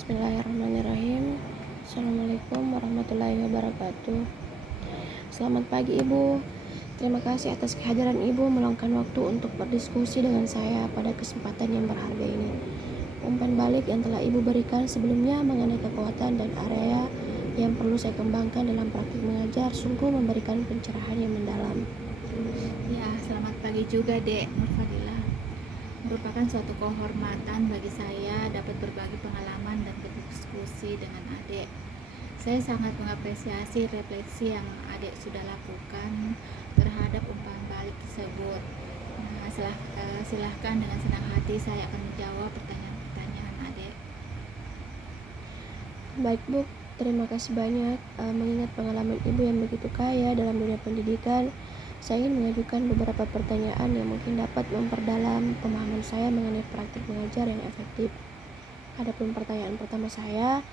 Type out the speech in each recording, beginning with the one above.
Bismillahirrahmanirrahim. Assalamualaikum warahmatullahi wabarakatuh. Selamat pagi Ibu. Terima kasih atas kehadiran Ibu meluangkan waktu untuk berdiskusi dengan saya pada kesempatan yang berharga ini. Umpan balik yang telah Ibu berikan sebelumnya mengenai kekuatan dan area yang perlu saya kembangkan dalam praktik mengajar sungguh memberikan pencerahan yang mendalam. Ya, selamat pagi juga Dek Nurfadilah. Merupakan suatu kehormatan bagi saya dapat berbagi pengalaman dan berdiskusi dengan Adek. Saya sangat mengapresiasi refleksi yang Adek sudah lakukan terhadap umpan balik tersebut. Nah, silahkan dengan senang hati saya akan menjawab pertanyaan-pertanyaan Adek. Baik Bu, terima kasih banyak. Mengingat pengalaman Ibu yang begitu kaya dalam dunia pendidikan, saya ingin mengajukan beberapa pertanyaan yang mungkin dapat memperdalam pemahaman saya mengenai praktik mengajar yang efektif. Adapun pertanyaan pertama saya,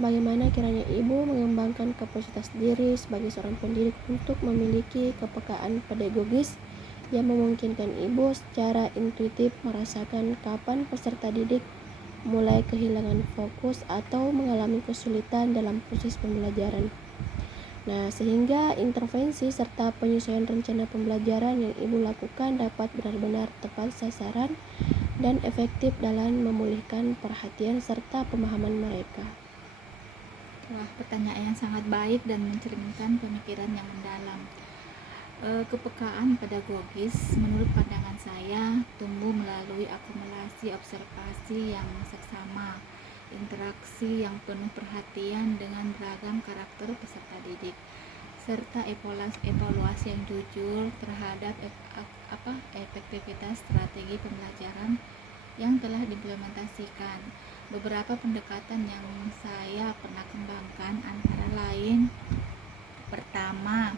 bagaimana kiranya Ibu mengembangkan kapasitas diri sebagai seorang pendidik untuk memiliki kepekaan pedagogis yang memungkinkan Ibu secara intuitif merasakan kapan peserta didik mulai kehilangan fokus atau mengalami kesulitan dalam proses pembelajaran. Nah, sehingga intervensi serta penyesuaian rencana pembelajaran yang Ibu lakukan dapat benar-benar tepat sasaran dan efektif dalam memulihkan perhatian serta pemahaman mereka. Wah, pertanyaan yang sangat baik dan mencerminkan pemikiran yang mendalam. Kepekaan pedagogis menurut pandangan saya tumbuh melalui akumulasi observasi yang seksama, interaksi yang penuh perhatian dengan beragam karakter peserta didik, serta evaluasi yang jujur terhadap efektivitas strategi pembelajaran yang telah diimplementasikan. Beberapa pendekatan yang saya pernah kembangkan antara lain: pertama,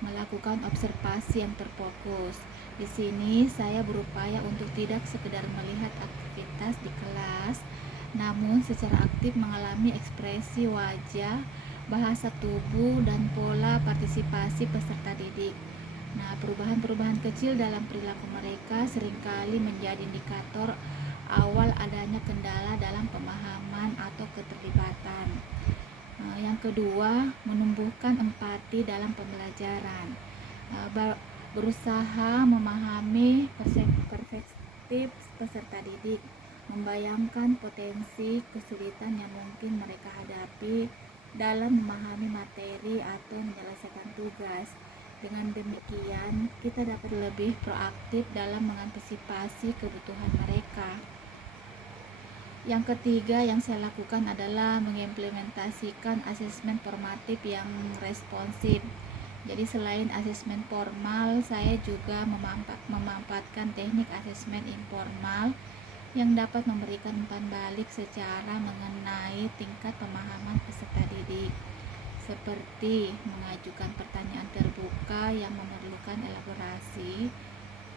melakukan observasi yang terfokus. Di sini saya berupaya untuk tidak sekedar melihat aktivitas di kelas, namun secara aktif mengalami ekspresi wajah, bahasa tubuh, dan pola partisipasi peserta didik. Nah, perubahan-perubahan kecil dalam perilaku mereka seringkali menjadi indikator awal adanya kendala dalam pemahaman atau keterlibatan. Yang kedua, menumbuhkan empati dalam pembelajaran. Berusaha memahami perspektif peserta didik, membayangkan potensi kesulitan yang mungkin mereka hadapi dalam memahami materi atau menyelesaikan tugas. Dengan demikian, kita dapat lebih proaktif dalam mengantisipasi kebutuhan mereka. Yang ketiga yang saya lakukan adalah mengimplementasikan asesmen formatif yang responsif. Jadi selain asesmen formal, saya juga memanfaatkan teknik asesmen informal yang dapat memberikan umpan balik secara mengenai tingkat pemahaman peserta didik, seperti mengajukan pertanyaan terbuka yang memerlukan elaborasi,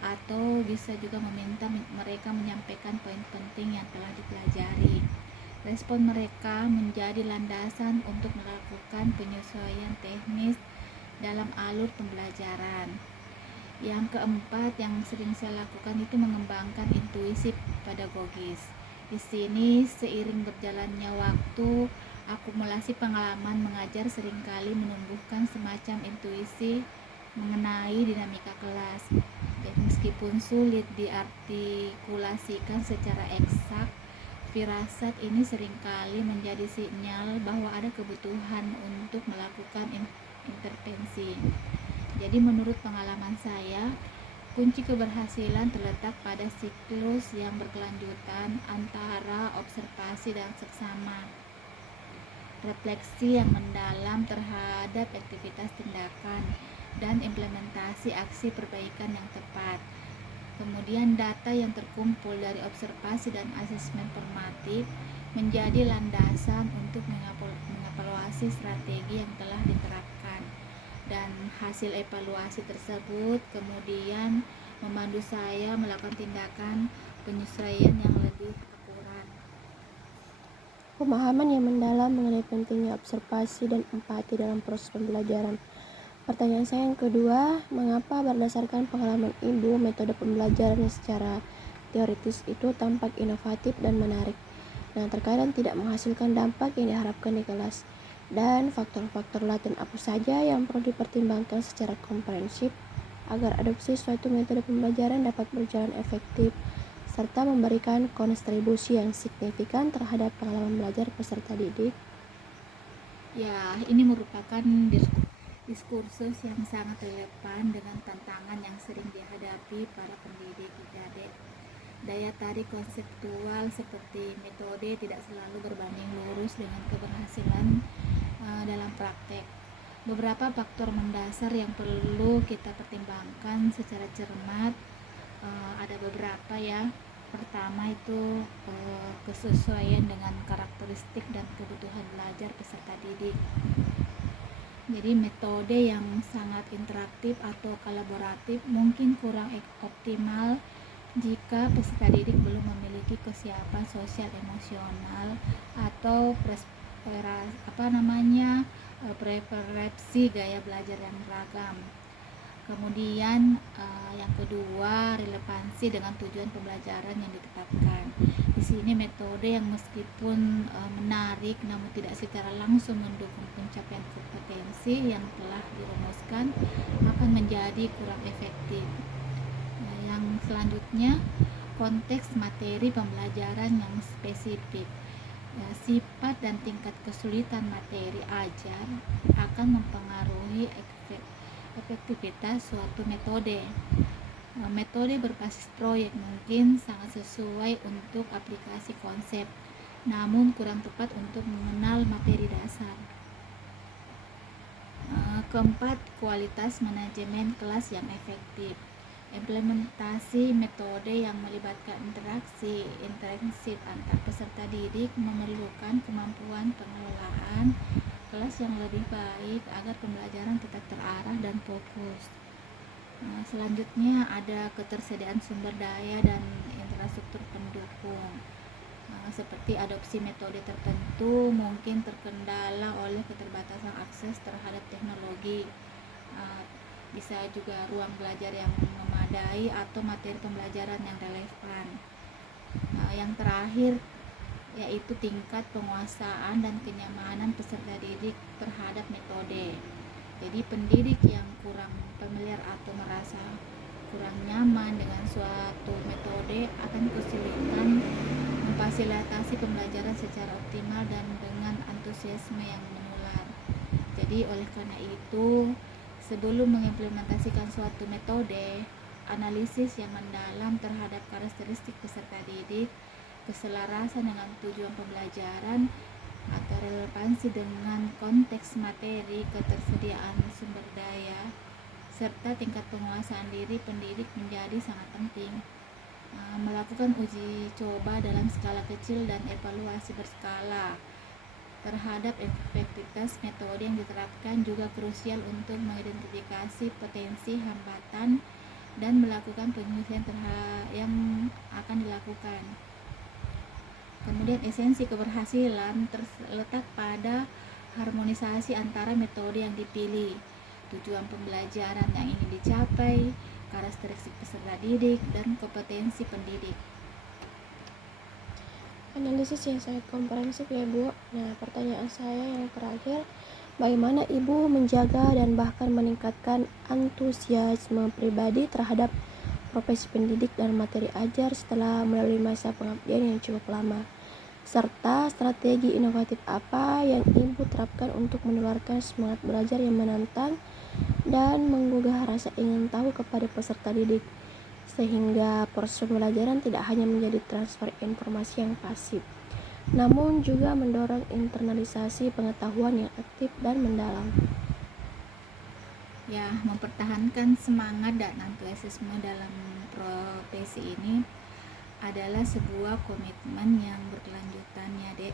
atau bisa juga meminta mereka menyampaikan poin penting yang telah dipelajari. Respon mereka menjadi landasan untuk melakukan penyesuaian teknis dalam alur pembelajaran. Yang keempat yang sering saya lakukan itu mengembangkan intuisi pedagogis. Di sini seiring berjalannya waktu, akumulasi pengalaman mengajar seringkali menumbuhkan semacam intuisi mengenai dinamika kelas. Meskipun sulit diartikulasikan secara eksak, firasat ini seringkali menjadi sinyal bahwa ada kebutuhan untuk melakukan intervensi. Jadi menurut pengalaman saya, kunci keberhasilan terletak pada siklus yang berkelanjutan antara observasi dan seksama, refleksi yang mendalam terhadap aktivitas tindakan, dan implementasi aksi perbaikan yang tepat. Kemudian data yang terkumpul dari observasi dan asesmen formatif menjadi landasan untuk mengevaluasi strategi yang telah diterapkan, dan hasil evaluasi tersebut kemudian memandu saya melakukan tindakan penyesuaian yang lebih akurat. Pemahaman yang mendalam mengenai pentingnya observasi dan empati dalam proses pembelajaran. Pertanyaan saya yang kedua, mengapa berdasarkan pengalaman Ibu metode pembelajaran yang secara teoritis itu tampak inovatif dan menarik, Nah, terkadang tidak menghasilkan dampak yang diharapkan di kelas. Dan faktor-faktor laten apa saja yang perlu dipertimbangkan secara komprehensif agar adopsi suatu metode pembelajaran dapat berjalan efektif serta memberikan kontribusi yang signifikan terhadap pengalaman belajar peserta didik. Ya, ini merupakan diskursus yang sangat relevan dengan tantangan yang sering dihadapi para pendidik adik. Daya tarik konseptual seperti metode tidak selalu berbanding lurus dengan keberhasilan dalam praktek. Beberapa faktor mendasar yang perlu kita pertimbangkan secara cermat, ada beberapa ya. Pertama itu kesesuaian dengan karakteristik dan kebutuhan belajar peserta didik. Jadi metode yang sangat interaktif atau kolaboratif mungkin kurang optimal jika peserta didik belum memiliki kesiapan sosial emosional atau preferensi gaya belajar yang beragam. Kemudian yang kedua, relevansi dengan tujuan pembelajaran yang ditetapkan. Di sini metode yang meskipun menarik namun tidak secara langsung mendukung pencapaian kompetensi yang telah dirumuskan akan menjadi kurang efektif. Yang selanjutnya, konteks materi pembelajaran yang spesifik. Sifat dan tingkat kesulitan materi ajar akan mempengaruhi efektivitas suatu metode. Metode berbasis proyek mungkin sangat sesuai untuk aplikasi konsep, namun kurang tepat untuk mengenal materi dasar. Keempat, kualitas manajemen kelas yang efektif. Implementasi metode yang melibatkan interaksi intensif antar peserta didik memerlukan kemampuan pengelolaan kelas yang lebih baik agar pembelajaran tetap terarah dan fokus. Selanjutnya ada ketersediaan sumber daya dan infrastruktur pendukung. Seperti adopsi metode tertentu mungkin terkendala oleh keterbatasan akses terhadap teknologi. Bisa juga ruang belajar yang memadai atau materi pembelajaran yang relevan. Yang terakhir yaitu tingkat penguasaan dan kenyamanan peserta didik terhadap metode. Jadi pendidik yang kurang familiar atau merasa kurang nyaman dengan suatu metode akan kesulitan memfasilitasi pembelajaran secara optimal dan dengan antusiasme yang menular. Jadi oleh karena itu, sebelum mengimplementasikan suatu metode, analisis yang mendalam terhadap karakteristik peserta didik, keselarasan dengan tujuan pembelajaran, atau relevansi dengan konteks materi, ketersediaan sumber daya, serta tingkat penguasaan diri pendidik menjadi sangat penting. Melakukan uji coba dalam skala kecil dan evaluasi berskala terhadap efektivitas metode yang diterapkan juga krusial untuk mengidentifikasi potensi hambatan dan melakukan penyelesaian yang akan dilakukan. Kemudian esensi keberhasilan terletak pada harmonisasi antara metode yang dipilih, tujuan pembelajaran yang ingin dicapai, karakteristik peserta didik, dan kompetensi pendidik. Analisis yang sangat komprehensif ya Bu. Nah, pertanyaan saya yang terakhir, bagaimana Ibu menjaga dan bahkan meningkatkan antusiasme pribadi terhadap profesi pendidik dan materi ajar setelah melalui masa pengabdian yang cukup lama? Serta strategi inovatif apa yang Ibu terapkan untuk menularkan semangat belajar yang menantang dan menggugah rasa ingin tahu kepada peserta didik, sehingga proses pembelajaran tidak hanya menjadi transfer informasi yang pasif, namun juga mendorong internalisasi pengetahuan yang aktif dan mendalam. Ya, mempertahankan semangat dan antusiasme dalam profesi ini adalah sebuah komitmen yang berkelanjutan ya Dek.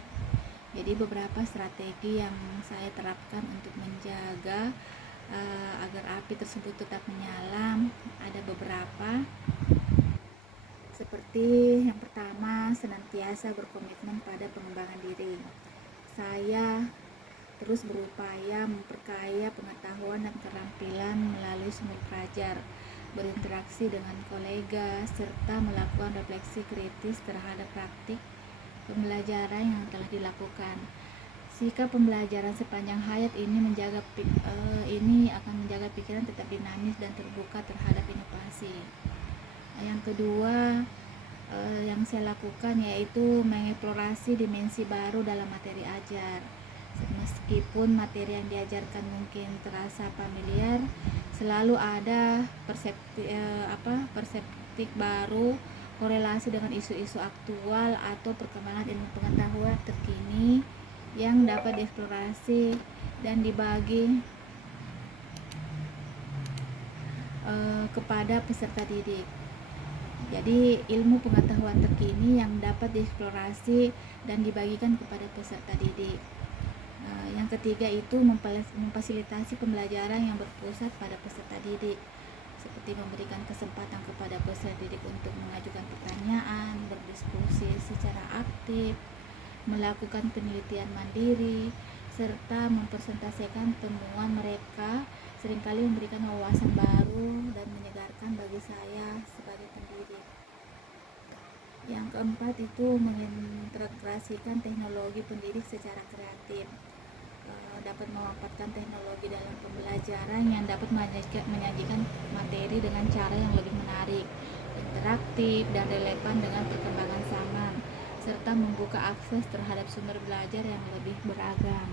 Jadi beberapa strategi yang saya terapkan untuk menjaga agar api tersebut tetap menyala ada beberapa. Seperti yang pertama, senantiasa berkomitmen pada pengembangan diri. Saya terus berupaya memperkaya pengetahuan dan keterampilan melalui sumber belajar, berinteraksi dengan kolega, serta melakukan refleksi kritis terhadap praktik pembelajaran yang telah dilakukan. Sikap pembelajaran sepanjang hayat ini akan menjaga pikiran tetap dinamis dan terbuka terhadap inovasi. Yang kedua, yang saya lakukan yaitu mengeksplorasi dimensi baru dalam materi ajar. Meskipun materi yang diajarkan mungkin terasa familiar, selalu ada perspektif baru, korelasi dengan isu-isu aktual atau perkembangan ilmu pengetahuan terkini yang dapat dieksplorasi dan dibagi kepada peserta didik. Jadi ilmu pengetahuan terkini yang dapat dieksplorasi dan dibagikan kepada peserta didik. Yang ketiga itu memfasilitasi pembelajaran yang berpusat pada peserta didik, seperti memberikan kesempatan kepada peserta didik untuk mengajukan pertanyaan, berdiskusi secara aktif, melakukan penelitian mandiri, serta mempresentasikan temuan mereka, seringkali memberikan wawasan baru dan menyegarkan bagi saya sebagai pendidik. Yang keempat itu mengintegrasikan teknologi pendidik secara kreatif, dapat memanfaatkan teknologi dalam pembelajaran yang dapat menyajikan materi dengan cara yang lebih menarik, interaktif, dan relevan dengan perkembangan zaman, serta membuka akses terhadap sumber belajar yang lebih beragam.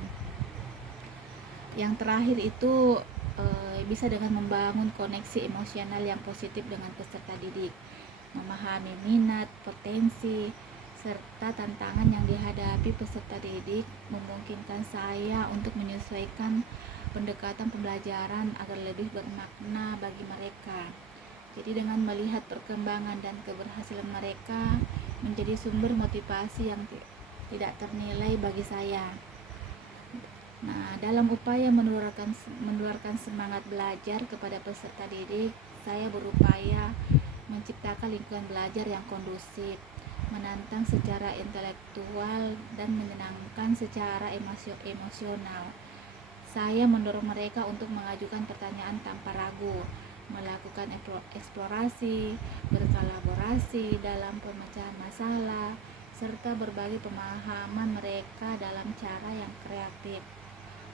Yang terakhir itu bisa dengan membangun koneksi emosional yang positif dengan peserta didik, memahami minat, potensi, serta tantangan yang dihadapi peserta didik memungkinkan saya untuk menyesuaikan pendekatan pembelajaran agar lebih bermakna bagi mereka. Jadi dengan melihat perkembangan dan keberhasilan mereka menjadi sumber motivasi yang tidak ternilai bagi saya. Nah, dalam upaya menularkan semangat belajar kepada peserta didik, saya berupaya menciptakan lingkungan belajar yang kondusif, menantang secara intelektual, dan menyenangkan secara emosional. Saya mendorong mereka untuk mengajukan pertanyaan tanpa ragu, melakukan eksplorasi, berkolaborasi dalam pemecahan masalah, serta berbagi pemahaman mereka dalam cara yang kreatif,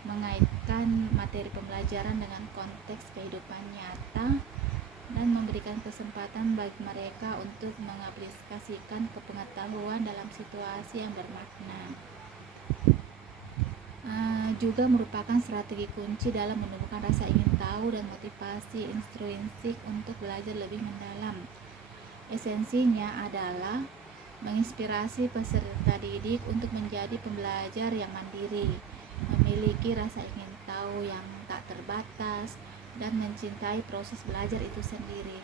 mengaitkan materi pembelajaran dengan konteks kehidupan nyata, dan memberikan kesempatan bagi mereka untuk mengaplikasikan pengetahuan dalam situasi yang bermakna. Juga merupakan strategi kunci dalam menumbuhkan rasa ingin tahu dan motivasi intrinsik untuk belajar lebih mendalam. Esensinya adalah menginspirasi peserta didik untuk menjadi pembelajar yang mandiri, memiliki rasa ingin tahu yang tak terbatas, dan mencintai proses belajar itu sendiri.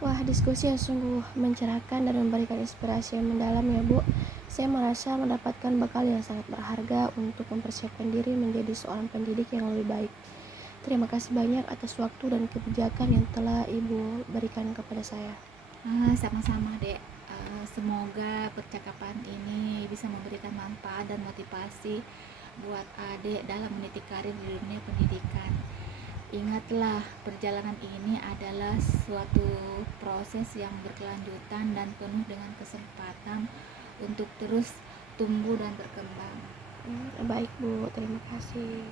Wah, diskusi yang sungguh mencerahkan dan memberikan inspirasi yang mendalam ya Bu. Saya merasa mendapatkan bekal yang sangat berharga untuk mempersiapkan diri menjadi seorang pendidik yang lebih baik. Terima kasih banyak atas waktu dan kebijakan yang telah Ibu berikan kepada saya. Sama-sama Dek. Semoga percakapan ini bisa memberikan manfaat dan motivasi buat adik dalam meniti karir di dunia pendidikan. Ingatlah, perjalanan ini adalah suatu proses yang berkelanjutan dan penuh dengan kesempatan untuk terus tumbuh dan berkembang. Baik Bu, terima kasih.